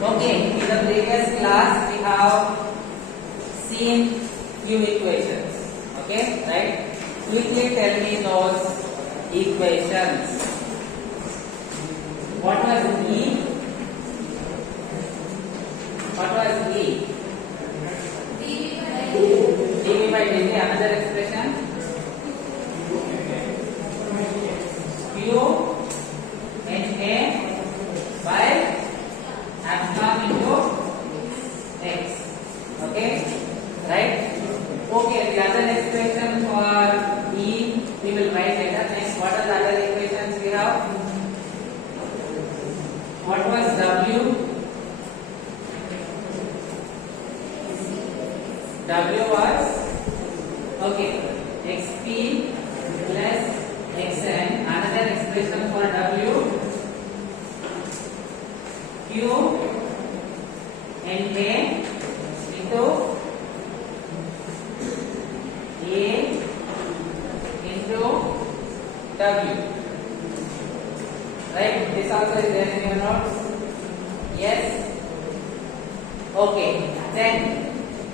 Okay, in the previous class we have seen few equations. Okay, right? Quickly tell me those equations. What was E? What was E? dV by dt. Another expression. Q NA by epsilon into x. Okay, right? Okay, the other expression for E we will write later. Next, what are the other equations we have? What was W? W was okay, xp plus xn. Another expression for W, Q NA into A into W. Right? This also is there in your notes? Yes? Okay. Then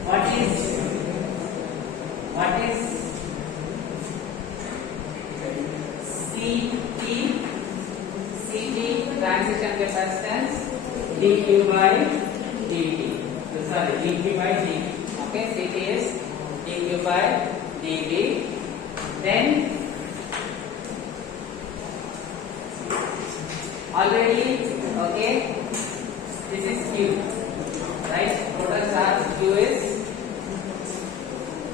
what is CT transition capacitance dq by dt. Sorry, dq by dt. Okay, CT is dq by dt. Then already, okay, this is Q, right? Total charge Q is,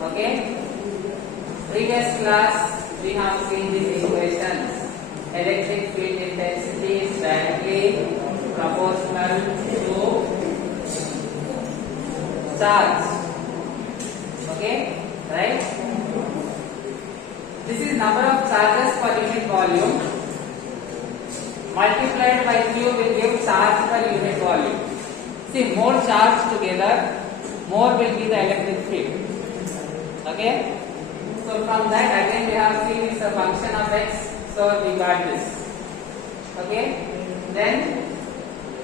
okay. Previous class we have seen these equations. Electric field intensity is directly proportional to charge. Okay, right? This is number of charges per unit volume multiplied by Q will give charge per unit volume. See, more charge together, more will be the electric field. Okay? So from that again we have seen it's a function of x, so we got this. Okay? Then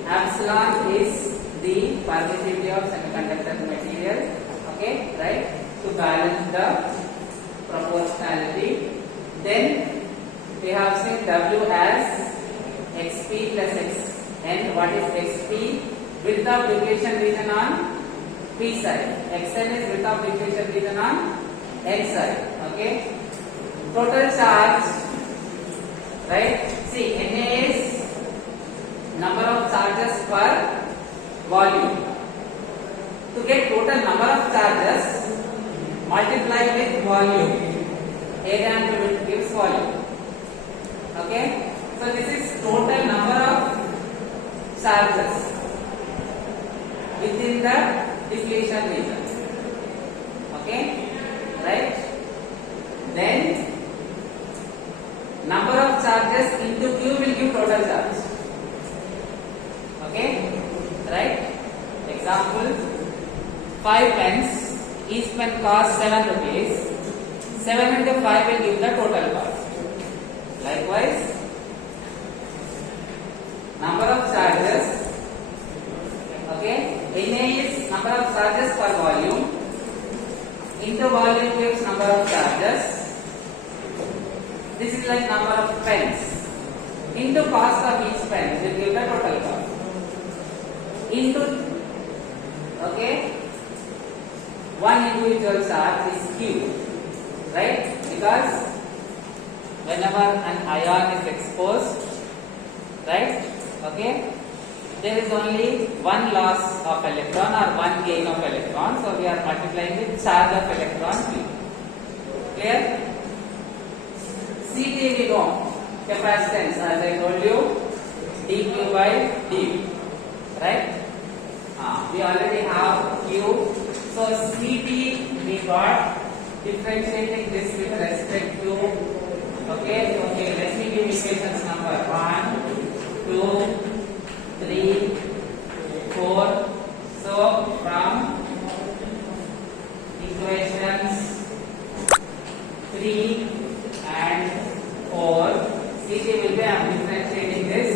epsilon is the permittivity of semiconductor material. Okay? Right? To balance the proportionality. Then we have seen W as xp plus xn. What is xp? Width of depletion region on p side. Xn is width of depletion region on n side. Okay. Total charge, right? See, Na is number of charges per volume. To get total number of charges, multiply with volume. Area and width gives volume. Okay. So this is total number of charges within the depletion region. Okay, right? Then number of charges into Q will give total charge. Okay, right? Example: 5 pence. Each pen costs 7 rupees. 7 into 5 will give the total cost. Likewise, number of charges, okay, Na is number of charges per volume, into volume gives number of charges. This is like number of pens, into cost of each pen will give the total cost, into, okay, one individual charge is Q, right? Because whenever an ion is exposed, right? Okay, there is only one loss of electron or one gain of electron, so we are multiplying with charge of electron Q. Clear? CT we know, capacitance, as I told you, dq by dV, right? We already have Q, so CT we got, differentiating this with respect to, okay, let me give equations number 1, 2, 3, 4. So from equations 3 and 4, CT will be, I am differentiating this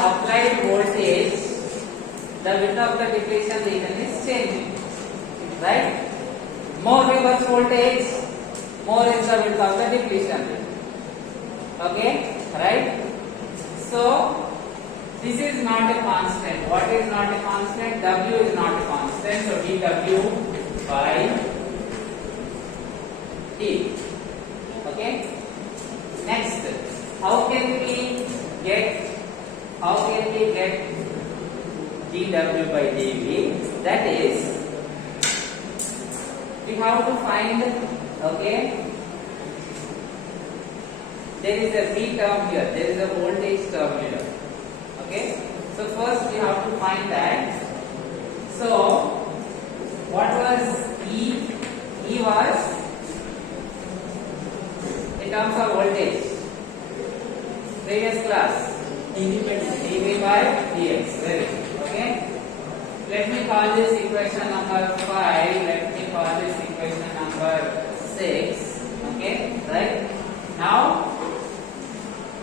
applied voltage, the width of the depletion region is changing, right? More reverse voltage, more is the width of the depletion region. Okay, right? So this is not a constant. What is not a constant? W is not a constant. So dW by d. Okay. Next, how can we get dW by dV? That is, we have to find. Okay. There is a V term here. There is a voltage term here. Okay. So first we have to find that. So what was E? E was in terms of voltage. Previous class. dV by dx. Very good. Okay. Let me call this equation number 5. Let me call this equation number 6. Okay. Right. Now,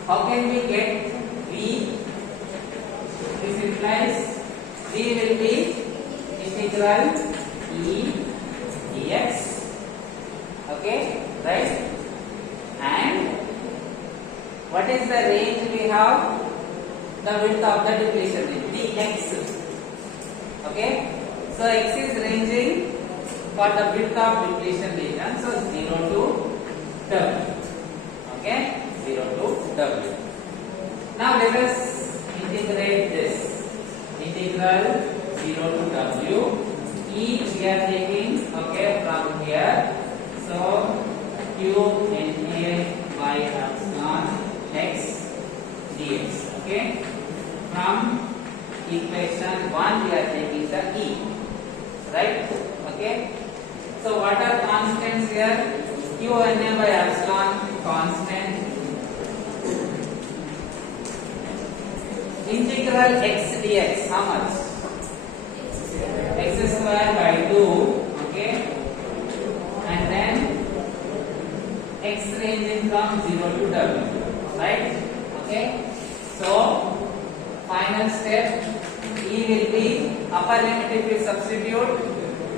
how can we get V? This implies V will be integral E dx. Okay, right? And what is the range we have? The width of the depletion range, dx. Okay, so x is ranging for the width of depletion region, so 0 to W. Okay, 0 to W. Now let us integrate this. Integral 0 to W. E we are taking, okay, from here. So Q NA by epsilon x dx. Okay, from equation 1 we are taking the E, right? Okay, so what are constants here? Q NA by epsilon constant. Integral x dx, how much? X square by 2, okay, and then x ranging from 0 to W, right? Okay, so final step, E will be upper limit if we substitute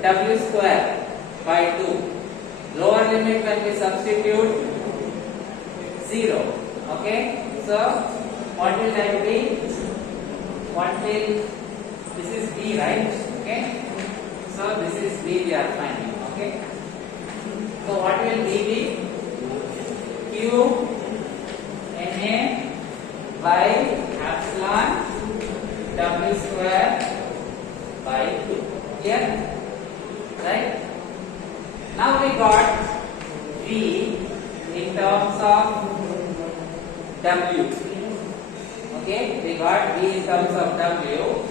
W square by 2, lower limit when we substitute 0, okay, so what will that be? This is B, right? Okay, so this is B we are finding. Okay, so what will B be? Q NA by epsilon W square by 2. Clear? Right? Now we got V in terms of W. Okay, we got V in terms of W.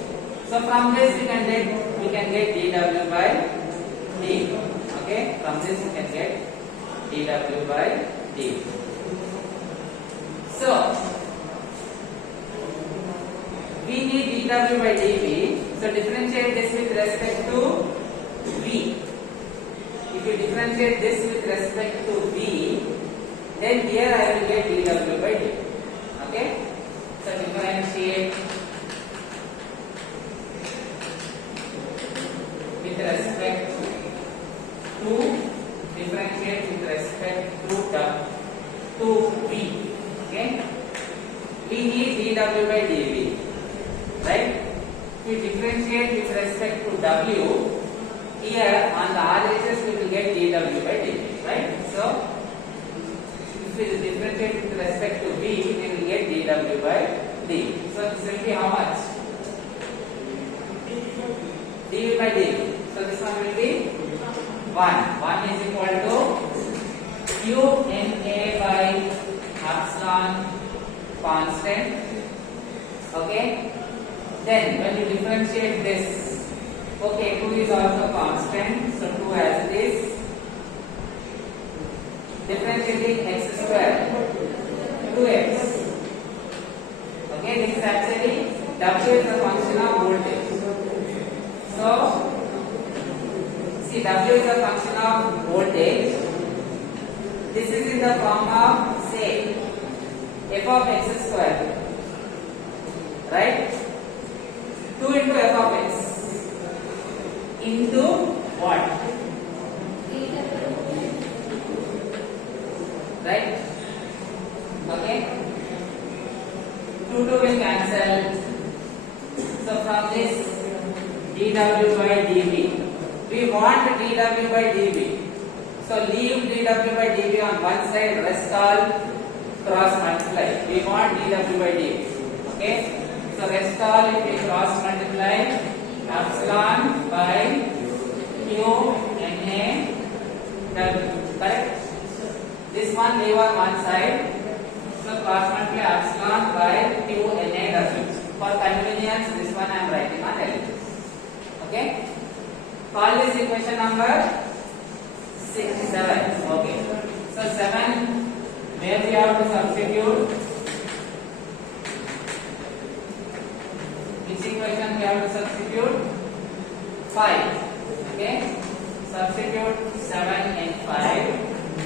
So from this we can get dW by d. Okay, from this we can get dW by d. So we need dW by dV. So differentiate this with respect to V. If you differentiate this with respect to V, then here I will get dW by dV. Okay. So differentiate with respect to V. Okay, we need dW by dV, right? If we differentiate with respect to W, here on the RHS we will get dW by dV, right? So if we differentiate with respect to V, we will get dW by d. So this will be how much? dV by dV. So this one will be 1. 1 is equal to Q NA by epsilon constant. Okay. Then when you differentiate this, okay, 2 is also constant, so 2 as it is. Differentiating x square, 2x. Okay, this is actually W is a function of voltage. So, see, W is a function of voltage. This is in the form of, say, f of x square. right? 2 into f of x into what? Right? Okay? 2 will cancel. So from this dw by dv, we want dw by dv. So leave dw by dv on one side, rest all cross multiply. We want dw by dv. Okay? So rest all if we cross multiply epsilon by q na w. Correct? This one leave on one side. So cross multiply epsilon by q na w. For convenience, this one I am writing on ellipsis. Okay? Call this equation number 7. Okay. So 7, where we have to substitute? Which equation we have to substitute? 5. Okay? Substitute 7 and 5.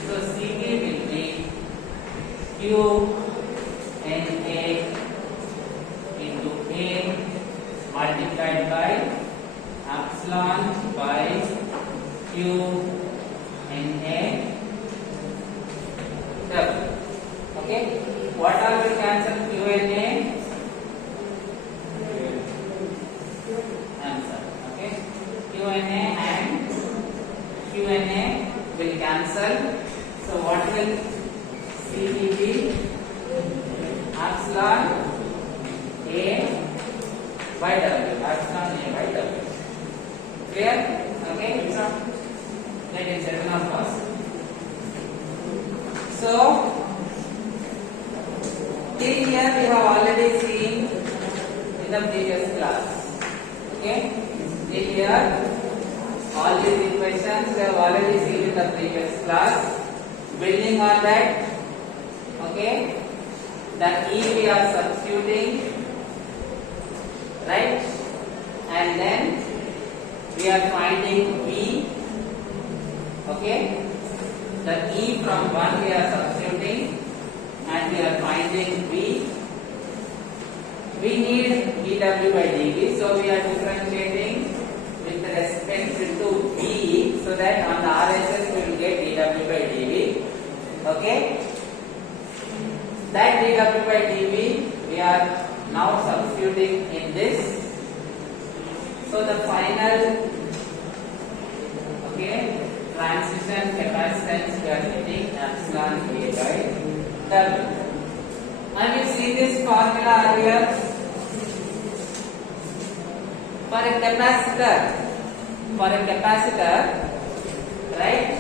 So Cp will be Q and A into A multiplied by epsilon by Q and A W. Okay? What are we cancel Q and A? Answer. Okay? Q and A and Q and A will cancel. So what will Cp be? Epsilon A by W. Epsilon A by W. Clear? Okay? Let it settle on first. So, till here we have already seen in the previous class. Okay? Till here, all these equations we have already seen in the previous class. Building on that, okay? The E we are substituting, right? And then we are finding V, okay? The E from 1 we are substituting and we are finding V. We need dw by dv, so we are differentiating with respect to V so that on the RHS we will get dw by dv. Okay? That dw by dv we are now substituting in this. So the final, okay, transition capacitance we are getting epsilon A by W. Have you seen this formula earlier? For a capacitor, right?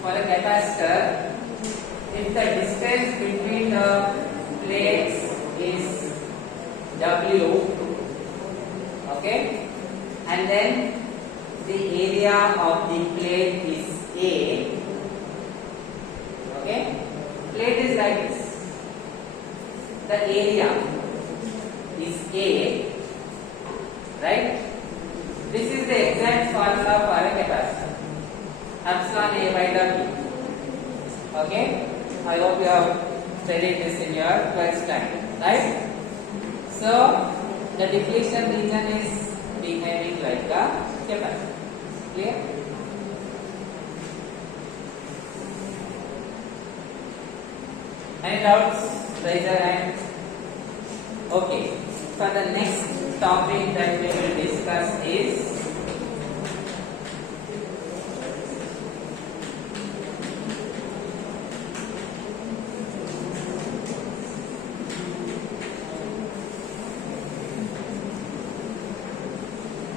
For a capacitor, if the distance between the plates is W, okay, and then the area of the plate is A, okay, plate is like this, the area is A, right? This is the exact formula for a capacitor, epsilon A by W. Okay, I hope you have studied this in your 12th standard, right? So the depletion region is behaving like a capacitor. Clear? Any doubts? Raise your hand. Okay. For the next topic that we will discuss is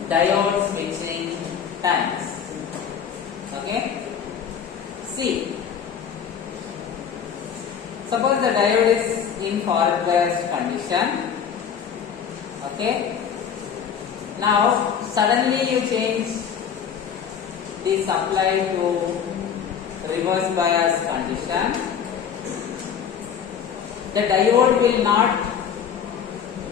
diode switching times. Okay? See, suppose the diode is in forward bias condition. Okay? Now, suddenly you change the supply to reverse bias condition. The diode will not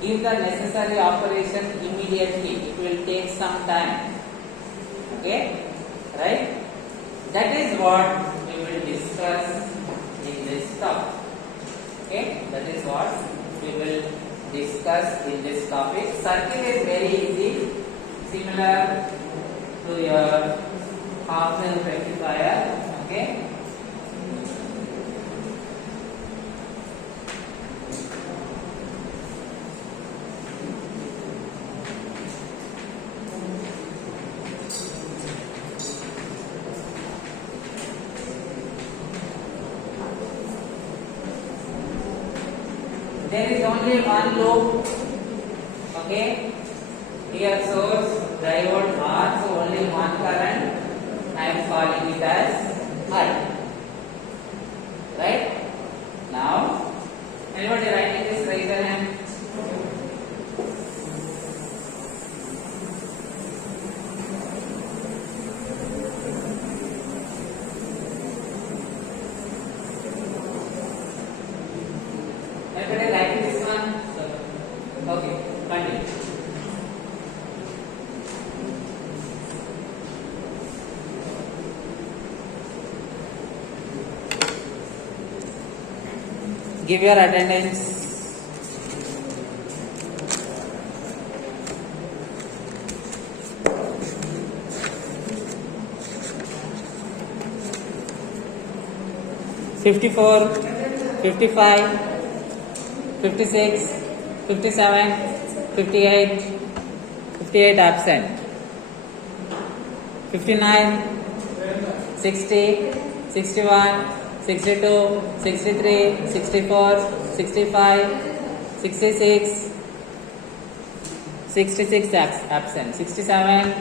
give the necessary operation immediately. It will take some time. Okay? Right? That is what we will discuss in this talk. Okay? Okay, that is what we will discuss in this topic. Circuit is very easy, similar to your half wave rectifier. Okay. There is only one loop. Okay. Here source, diode R, so only one current. I am calling it as I. Right? Now, anybody writing this, raise your hand. Everybody writing this one? Okay, continue. Give your attendance. "54, 55, 56, 57, 58, 58 absent. 59, 60, 61, 62, 63, 64, 65, 66, 66 absent. 67,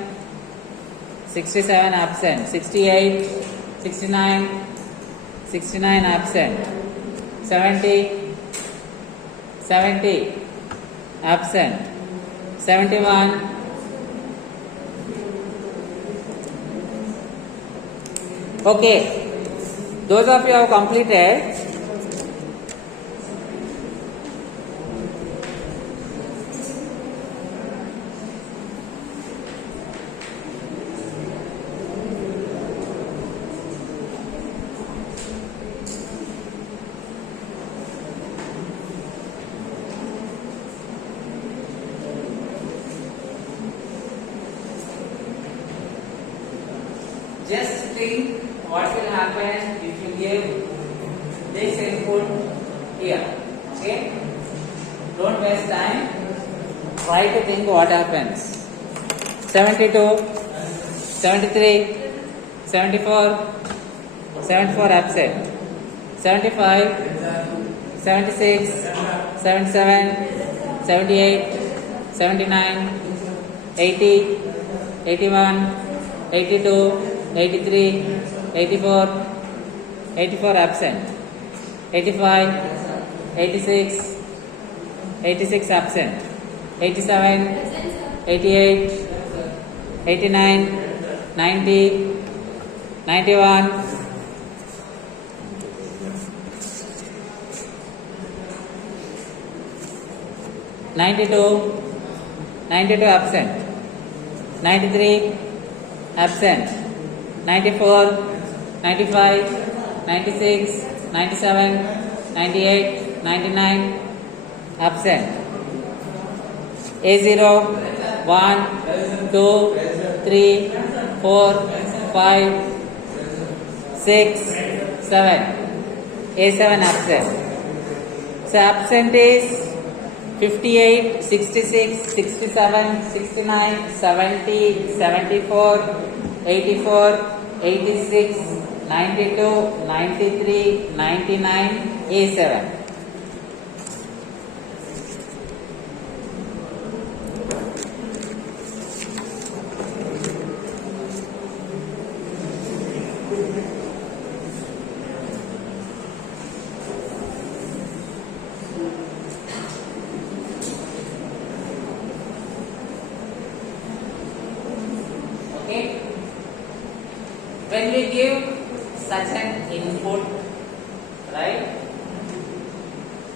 67 absent. 68, 69, 69 absent. 70, 70 absent. 71, okay. Those of you have completed. Just think what will happen if you give this input here. Okay? Don't waste time. Try to think what happens. 72, 73, 74, 74 absent. 75, 76, 77, 78, 79, 80, 81, 82, 83, 84, 84 absent. 85, 86, 86 absent. 87, 88, 89, 90, 91, 92, 92 absent. 93 absent. 94, 95, 96, 97, 98, 99 absent. A0, 1, 2, 3, 4, 5, 6, 7. A7 absent. So absent is 58, 66, 67, 69, 70, 74, 84, 86, 92, 93, 99, A7. Okay? When we give such an input, right,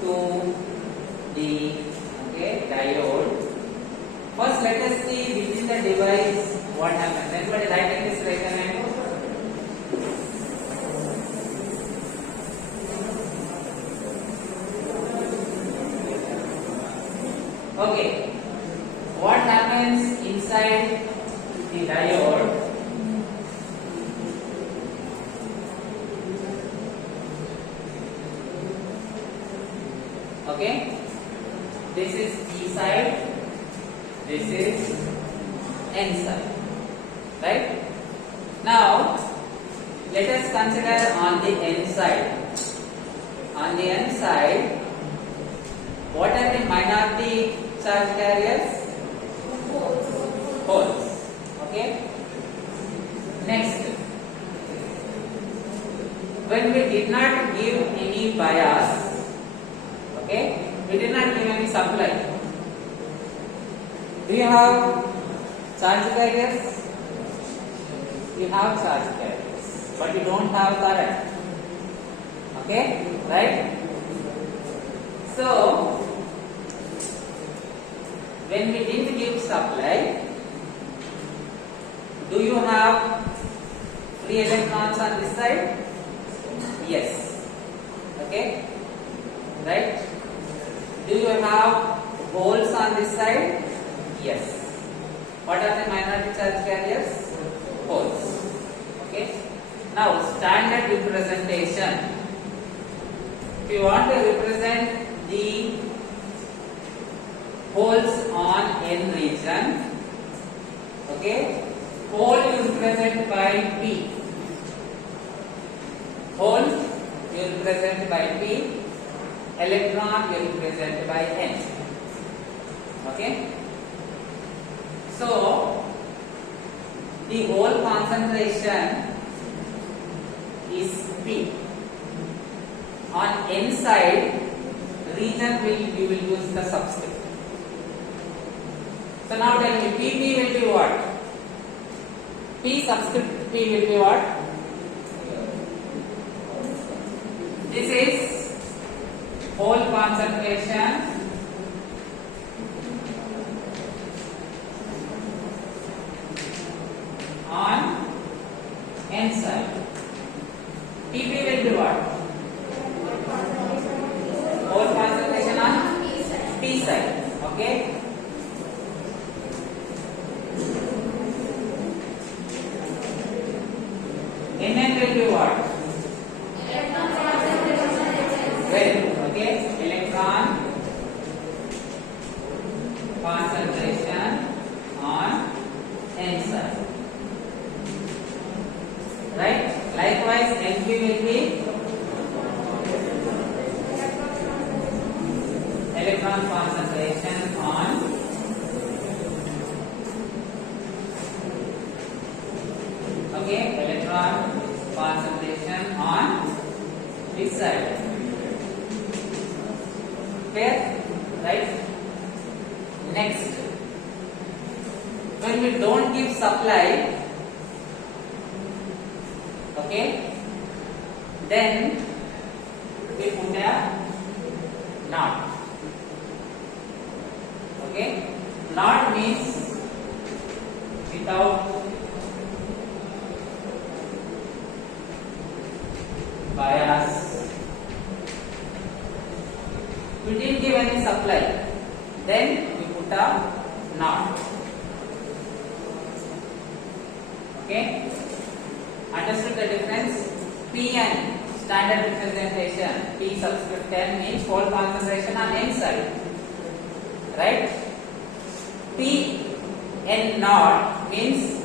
to the diode, first let us see within the device what happens. Everybody write in this right. Okay, what happens inside the diode? Okay, this is P side, this is N side, right? Now let us consider on the N side. On the N side, what are the minority charge carriers? Holes. Okay. Next, when we did not give any bias, okay, we did not give any supply. Do you have charge carriers? You have charge carriers, but you don't have current. Okay, right? So, when we didn't give supply, do you have free electrons on this side? Yes. Okay, right? Do you have holes on this side? Yes. What are the minority charge carriers? Holes. Okay. Now, standard representation. If you want to represent the holes on N region, okay, hole you represent by P. Hole you represent by P. Electron you represent by N. Okay. So the hole concentration is P. On N side region we will use the subscript. So now tell me, Pp will be what? P subscript P will be what? This is hole concentration on N side. Pp will be what? Hole concentration on P side. Okay. Nn will be what? Well, okay. Electron concentration on N side. Right? Likewise, Np will be electron concentration on electron concentration on this side. Clear? Right? Next, when we don't give supply, okay, then we put a NOT. Okay, NOT means without bias. We didn't give any supply, then we put a NOT. Okay, understood the difference? Pn standard representation, P subscript n means hole concentration on N side, right? P n naught means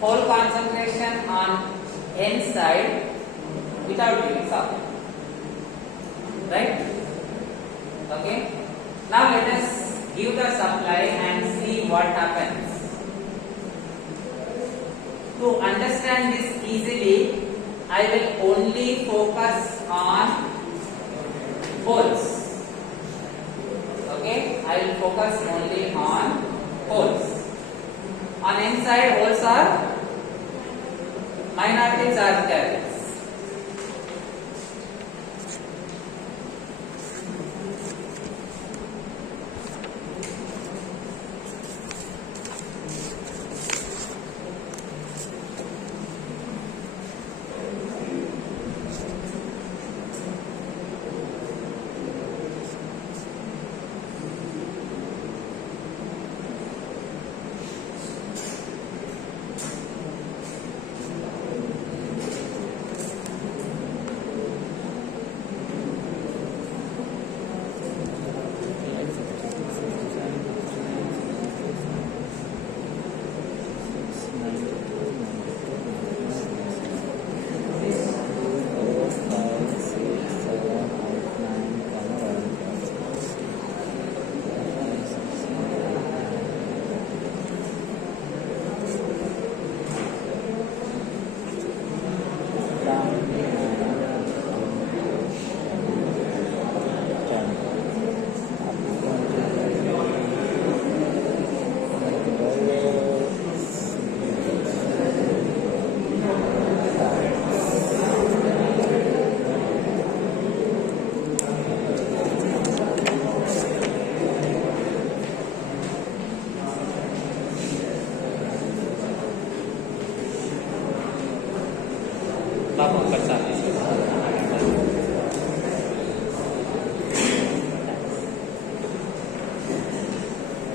hole concentration on N side without giving supply, right? Okay, now let us give the supply and see what happens. To understand this easily, I will only focus on holes. Okay, I will focus only on holes. On N side, holes are minority charge carriers.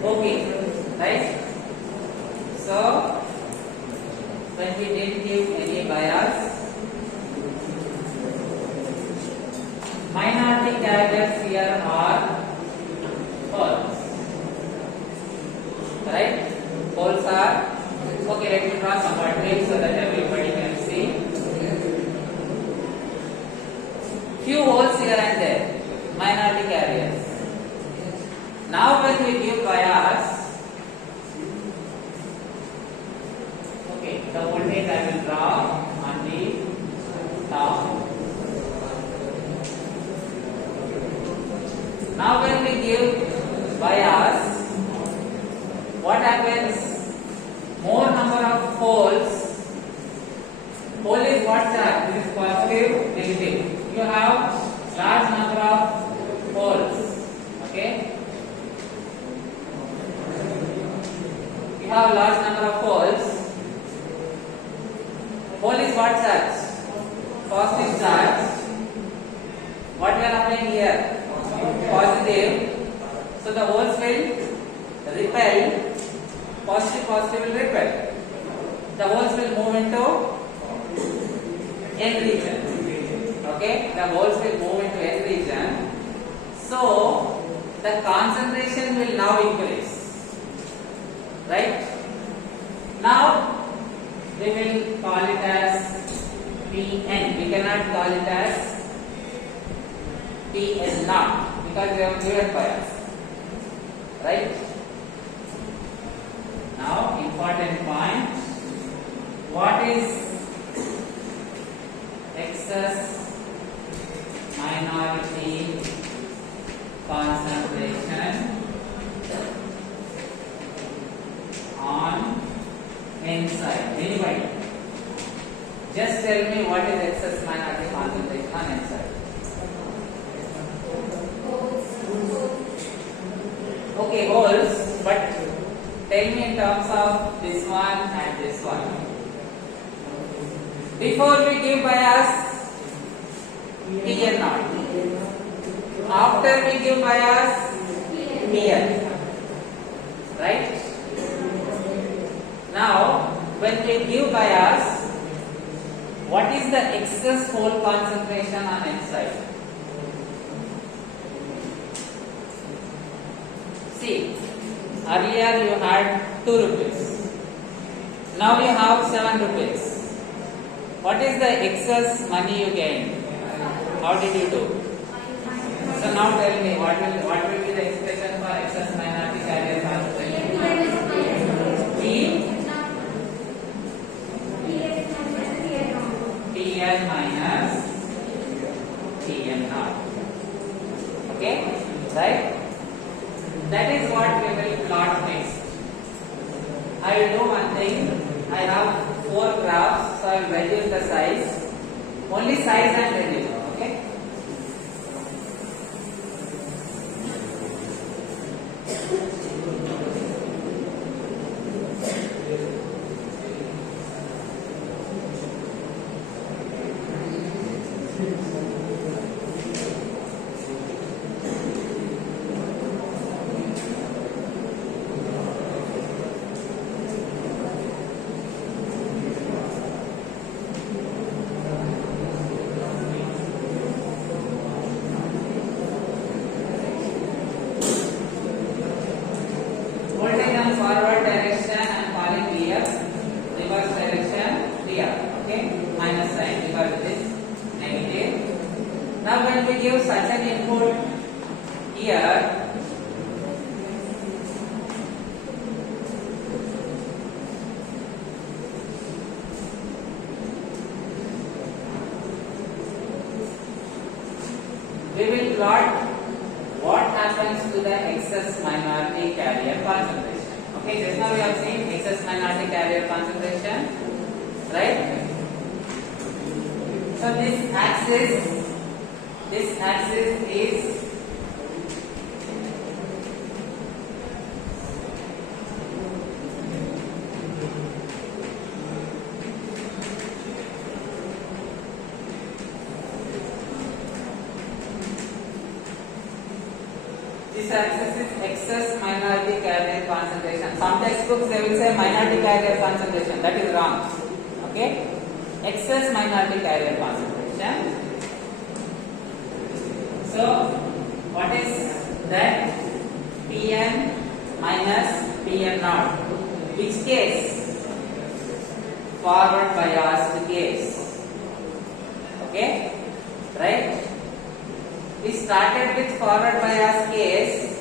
Okay, right? So when we didn't give any bias, minority carriers here are false. Right? Poles are okay. Let me draw some matrix so that everybody can see. Few holes here and there, minority carriers. Now when we give bias, okay, the voltage I will draw on the top. Now when we give bias, what happens? More number of poles. Pole is what charge? This is positive, negative. You have large number of poles. Okay? You have large number of poles. Pole is what charge? Positive charge. What we are applying here? Positive. So the holes will repel. Positive will repel. The holes will move into N region. Okay, the holes will move into N region. So the concentration will now increase. Right? Now we will call it as Pn. We cannot call it as Pn naught because we have given bias. Right? Now, important point. What is excess minority concentration on N side? Anybody? Just tell me what is excess minority concentration on N side. Okay, holes, but tell me in terms of this one and this one. Before we give bias, Pn naught. After we give bias, Pn. Right? Now, when we give bias, what is the excess hole concentration on N side? See, earlier you had 2 rupees. Now you have 7 rupees. What is the excess money you gained? How did you do? So now tell me what will be the expression for excess minority carrier concentration? Pn minus Pn naught. Okay, right? That is what we will plot next. I will do one thing. I have 4 graphs, so I will reduce the size. Only size and reduce. Okay. Voltage on forward direction I am calling VF, reverse direction VR. Okay, minus sign because it is negative. Now when we give such an input here, we will plot what happens to the excess minority carrier concentration. Okay, just now we have seen excess minority carrier concentration, right? So this axis is this axis is excess minority carrier some textbooks they will say minority carrier concentration. That is wrong. Okay, excess minority carrier concentration. So what is that? Pn minus Pn naught. Which case? Forward biased case. Okay, right? We started with forward bias case.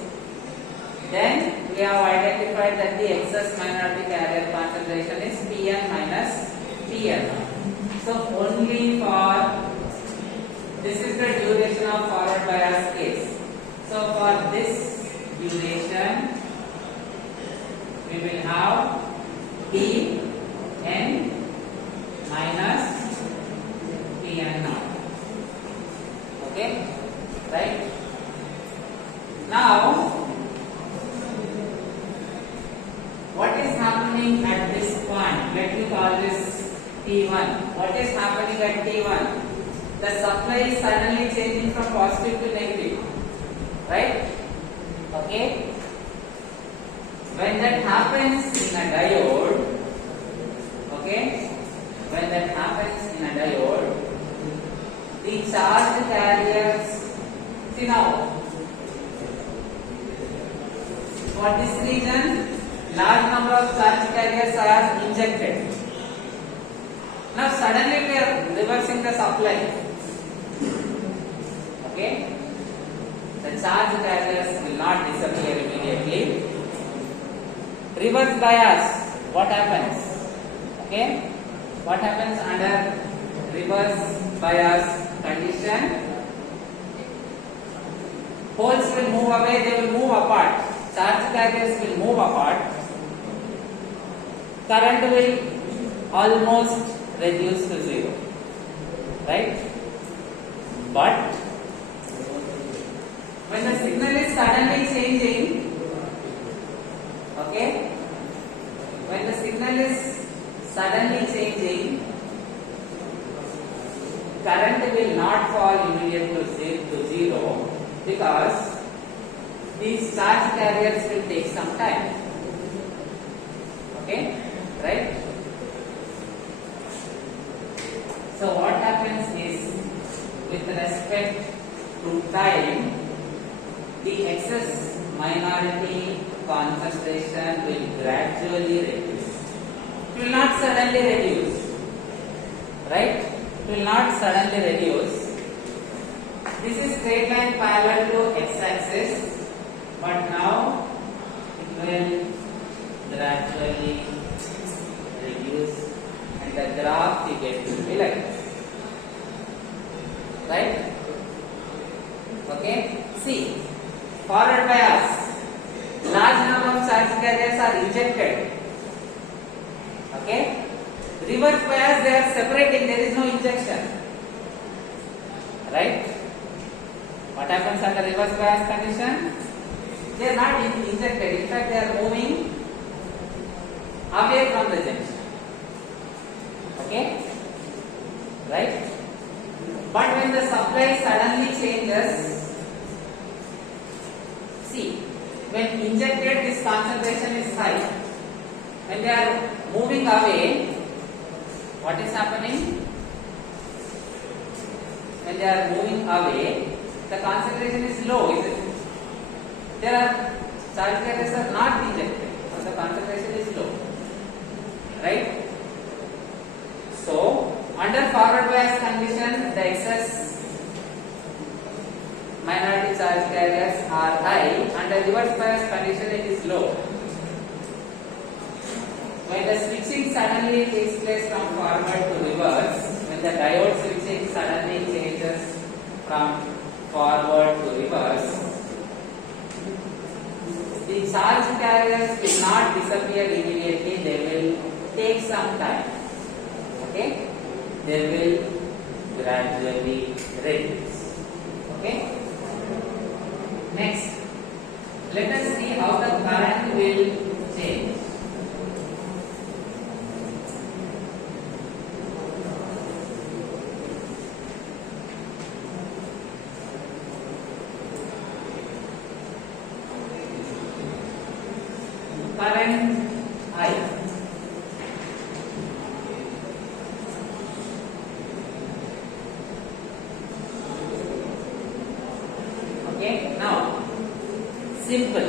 Then we have identified that the excess minority carrier concentration is Pn minus Pn. So only for this is the duration of forward bias case. So for this duration we will have Pn minus Pn naught. Okay, right? Now what is happening at this point? Let me call this T1. What is happening at T1? The supply is suddenly changing from positive to negative, right? Okay. When that happens in a diode, okay, when that happens in a diode, the charge carriers, see now, for this reason, large number of charge carriers are injected. Now suddenly we are reversing the supply. Okay, the charge carriers will not disappear immediately. Reverse bias, what happens? Okay, what happens under reverse bias condition? Poles will move away, they will move apart. Charge carriers will move apart. Current will almost reduce to zero, right? But when the signal is suddenly changing, okay, when the signal is suddenly changing, current will not fall immediately to zero because these charge carriers will take some time. Okay, right? So what happens is, with respect to time, the excess minority concentration will gradually reduce. It will not suddenly reduce, right? It will not suddenly reduce. This is straight line parallel to x-axis, but now it will gradually reduce, and the graph you get will be like this, right? Okay, see, forward bias, large number of charge carriers are injected. Okay, reverse bias, they are separating, there is no injection, right? What happens under reverse bias condition? They are not injected, in fact they are moving away from the junction. Okay, right? But when the supply suddenly changes, see, when injected this concentration is high. When they are moving away, what is happening? When they are moving away, the concentration is low, isn't it? There are charge carriers are not injected, so the concentration is low, right? So under forward bias condition, the excess minority charge carriers are high. Under reverse bias condition, it is low. When the switching suddenly takes place from forward to reverse, when the diode switching suddenly changes from forward to reverse, the charge carriers will not disappear immediately, they will take some time. Okay? They will gradually reduce. Okay? Next, let us see how the current will change. current I. Okay, now simple.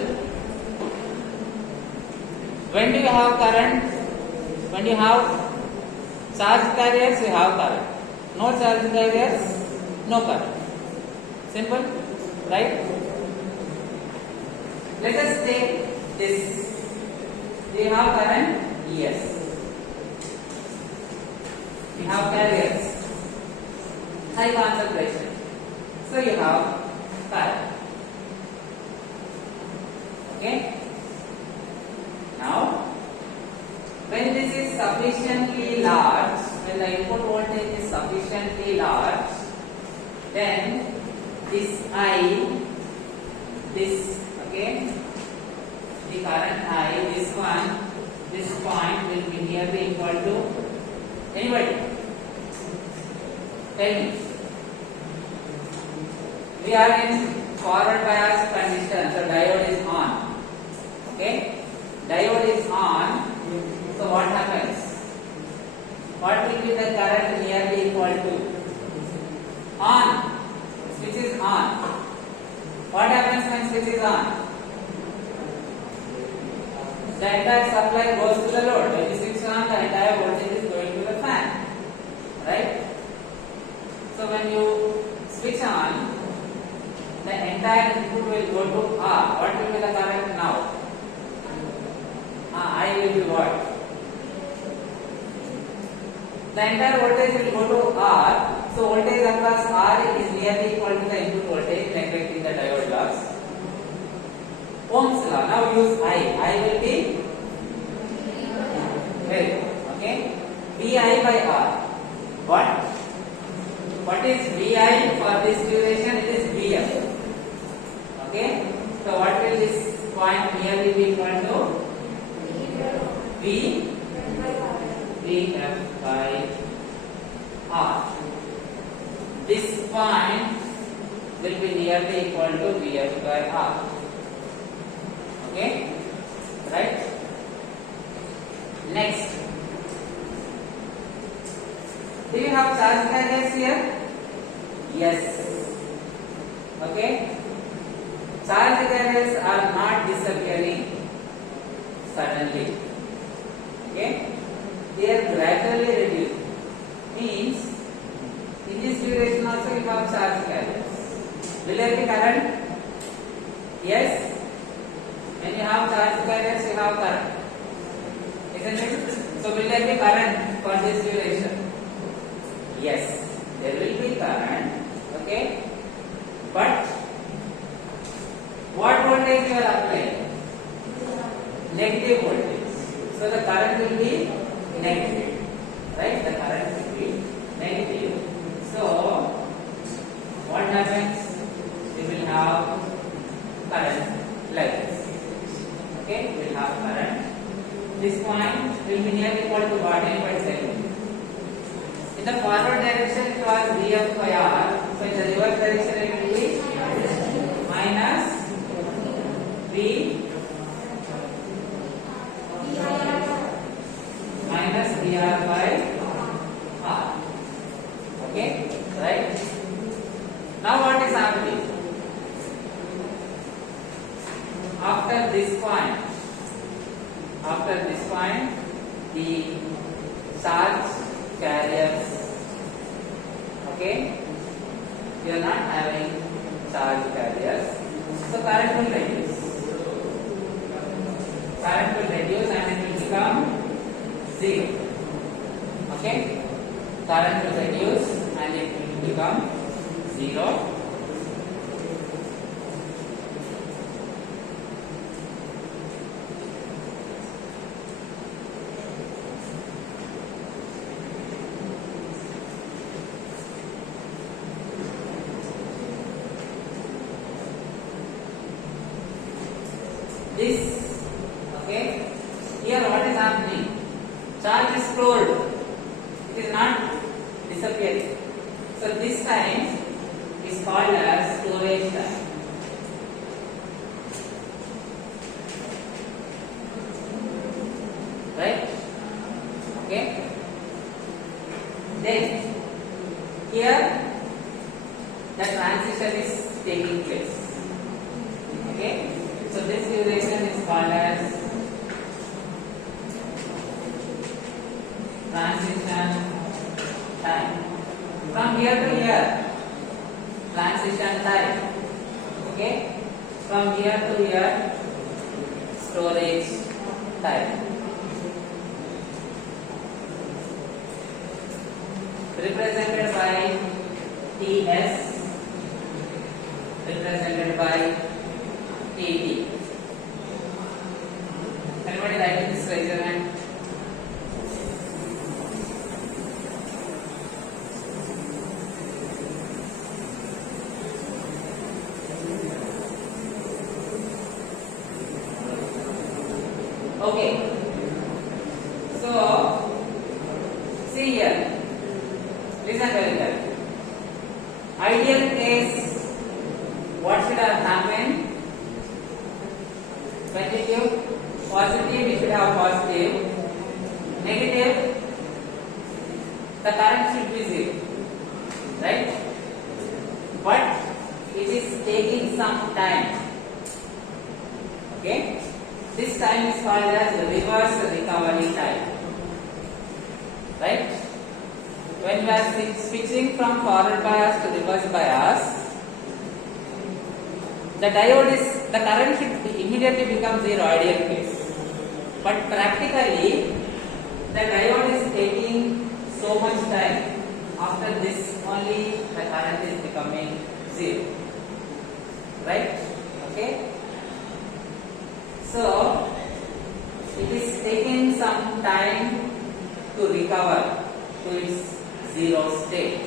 When do you have current? When you have charge carriers, you have current. No charge carriers, no current. Simple, right? Let us take this. Do you have current? Yes. We have carriers. High concentration. So you have current. Okay? Now, when this is sufficiently large, when the input voltage is sufficiently large, then this I, this, okay, the current I, this one, this point will be nearly equal to, anybody? Tell me. We are in forward bias condition, so diode is on. Okay? Diode is on, so what happens? What will be the current nearly equal to? On. Switch is on. What happens when switch is on? The entire supply goes to the load. When you switch on, the entire voltage is going to the fan. Right? So when you switch on, the entire input will go to R. What will be the current now? I will be what? The entire voltage will go to R. So voltage across R is nearly equal to the input voltage, neglecting the diode loss. Ohm's law. Now use I. I will be very good. Okay. VI by R. What is VI for this duration? It is VF. Okay. So what will this point nearly be equal to? VF by R. This point will be nearly equal to VF by R. Okay, right? Next, do you have charge carriers here? Yes. Okay, charge carriers are not disappearing suddenly. Okay, they are gradually reduced. Means in this duration also you have charge carriers. Will there be current? Yes. When you have charge carriers, you have current. Isn't it? So will there be current for this duration? Yes, there will be current. Okay. But what voltage you are applying? Negative voltage. So the current will be negative. Right? The current will be negative. So what happens? We will have current like this. Okay, we will have current. This point will be nearly equal to what? Anybody tell me? In the forward direction it was VF by R. So in the reverse direction it will be minus V minus VR by R. Okay, right? Now what is happening? After this point, the charge carriers, okay, we are not having charge carriers, so current will reduce. Current will reduce and it will become 0. Okay, current will reduce and it will become 0. This, okay, here what is happening? Charge is stored, it is not disappearing. So this time is called as storage time. from here to here, storage time. Represented by TS, represented by TT. Anybody writing this, raise your hand. Okay. So, see here. Listen very well. Ideal case, what should have happened? When we give positive, we should have positive. Negative, the current should be zero. Right? But it is taking some time. Okay? This time is called as reverse recovery time. Right? When we are switching from forward bias to reverse bias, the current should immediately become zero, ideal case. But practically, the diode is taking so much time. After this only the current is becoming zero. Right? Okay? So, it is taking some time to recover to its zero state.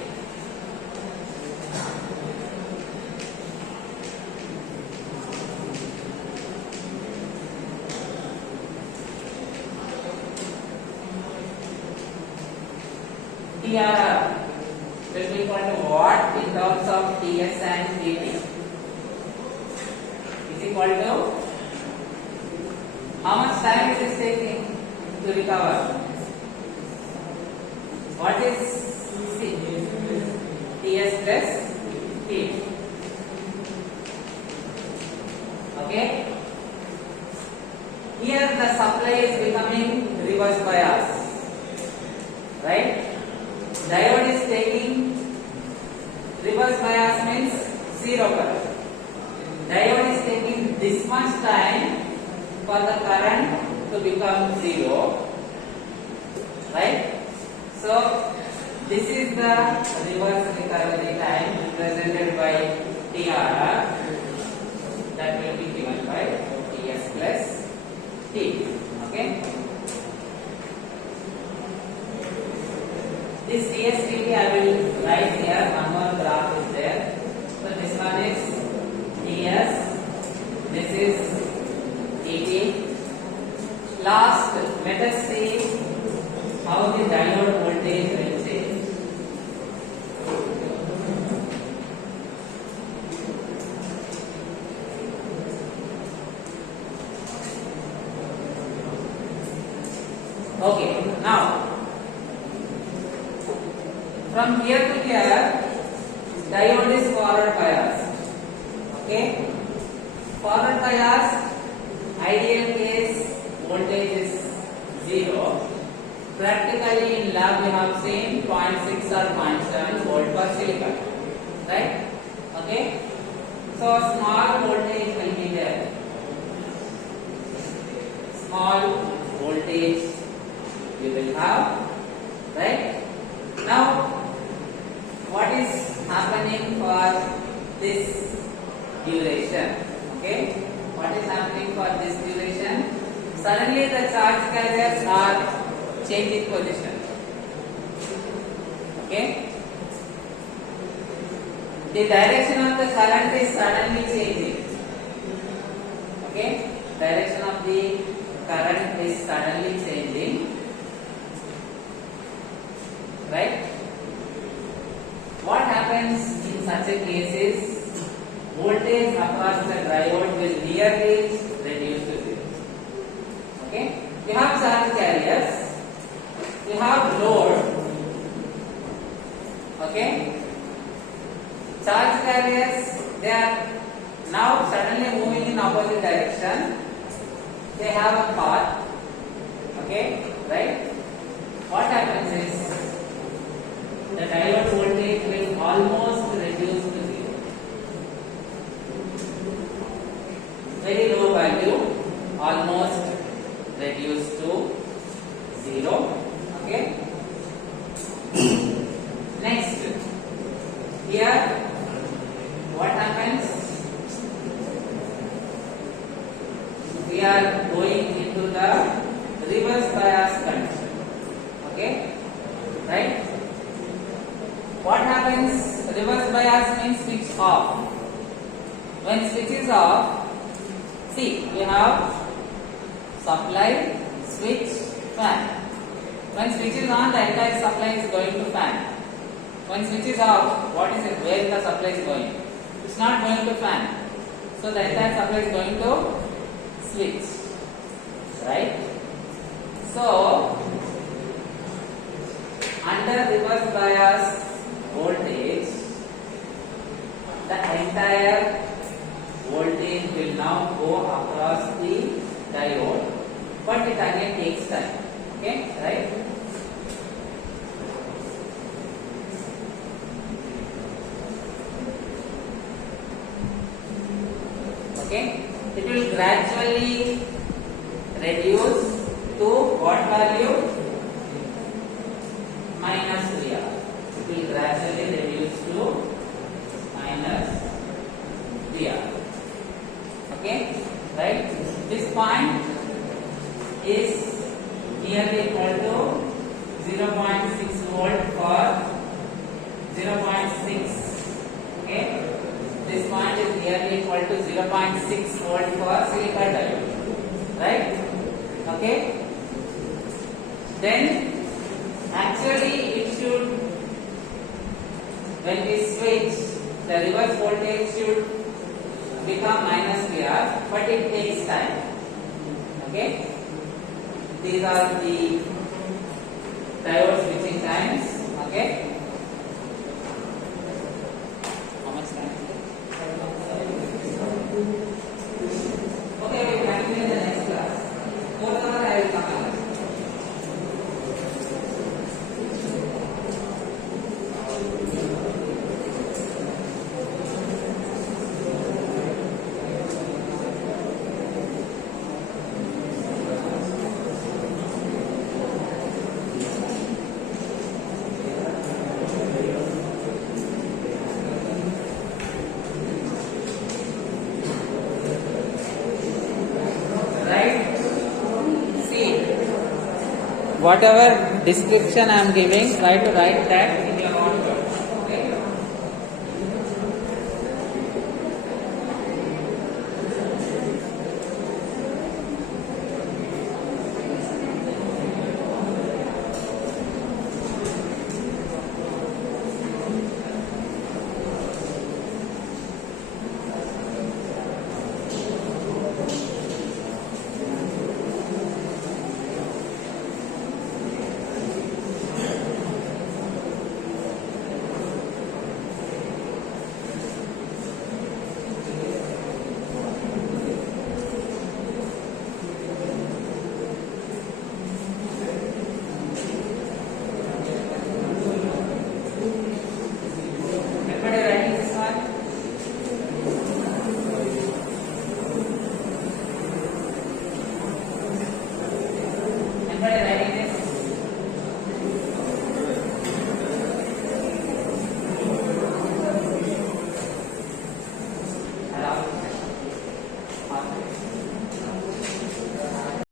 TRR will be equal to what in terms of TS and TT? Is equal to how much time it is taking to recover? What is C? TS plus T. Okay? Here the supply is becoming reverse bias. Right? Diode is taking reverse bias means zero current. Diode is taking this much time for the current to become zero. Right? So, this is the reverse recovery time represented by TRR, that will be given by TS plus T. Okay? This TS T I will write here, one more graph is there. So, this one is TS, this is TT. Last, let us see how the diode voltage will change. Okay, now from here to here, diode is forward bias. Okay, forward bias, ideal case, voltage is zero. Practically in lab we have seen 0.6 or 0.7 volt per silicon, right? Okay, so small voltage will be there. Small voltage you will have, right? Now, what is happening for this duration? Okay, what is happening for this duration? Suddenly the charge carriers are changing position. Okay, the direction of the current is suddenly changing. Okay, direction of the current is suddenly changing. Right? What happens in such a case is voltage across the diode will nearly reduce to zero. Okay, you have charge carriers, you have load. Okay, charge carriers, they are now suddenly moving in opposite direction. They have a path. Okay, right? What happens is the diode voltage will almost reduce to zero. are going into the reverse bias condition. Okay, right? What happens? Reverse bias means switch off. When switch is off, see, we have supply, switch, fan. When switch is on, the entire supply is going to fan. When switch is off, what is it? Where the supply is going? It's not going to fan. So the entire supply is going to switch. Right? So under reverse bias voltage, the entire voltage will now go across the diode, but it again takes time. Okay, right? Okay, it will gradually reduce to what value? Minus 3R. It will gradually reduce to minus 3R. Okay, right? This point is nearly equal to 0.6 volt for 0.6. Okay, this point is nearly equal to 0.6 volt for silicon diode. Right? Okay. Then actually it should, when we switch, the reverse voltage should become minus VR, but it takes time. Okay. These are the diode switching times. Okay. How much time? Okay, we continue in the next class. 4th hour I will come back. Whatever description I am giving, try to write that